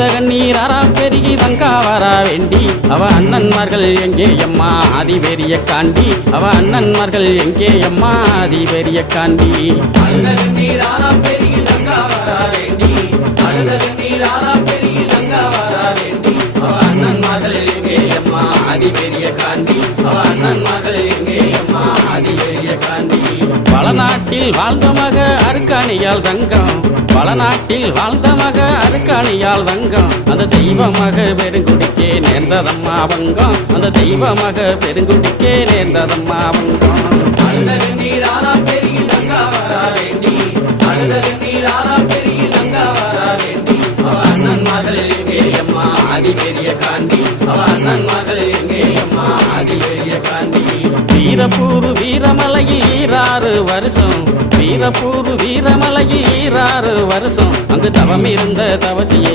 அழுத கண்ணீராரா பெருகி தங்கா வரா வேண்டி அவ அண்ணன்மார்கள் எங்கே அம்மா ஆதிபெரிய காண்டி அவ அண்ணன்மார்கள் எங்கே அம்மா ஆதிபெரிய காண்டி அழுத கண்ணீராரா பெருகி தங்கா வரா வேண்டி அழுத கண்ணீராரா பெருகி தங்கா வரா வேண்டி அவ அண்ணன்மார்கள் எங்கே அம்மா ஆதிபெரிய காண்டி அவ அண்ணன்மார்கள் எங்கே அம்மா ஆதிபெரிய காண்டி பலநாட்டில் வாழ்ந்த மக அருக்காணியால் தங்கம் பலநாட்டில் வாழ்ந்த மக அருக்காணியால் தங்கம் அந்த தெய்வமாக பெருங்குடிக்கே நேர்ந்ததம்மா வங்கம் அந்த தெய்வமாக பெருங்குடிக்கே நேர்ந்ததம்மா வங்கம் அழுத கண்ணீராரா பெருகி தங்கா வரா வேண்டி அழுத கண்ணீராரா பெருகி தங்கா வரா வேண்டி அவ அண்ணன்மார்கள் எங்கே அம்மா ஆதிபெரிய காண்டி அவ அண்ணன்மார்கள் எங்கே அம்மா ஆதிபெரிய காண்டி வீரப்பூர் வீரமலையில் 6 வருஷம் வீரப்பூர் வீரமலையில் 6 வருஷம் அங்கு தவம் இருந்த தவசியே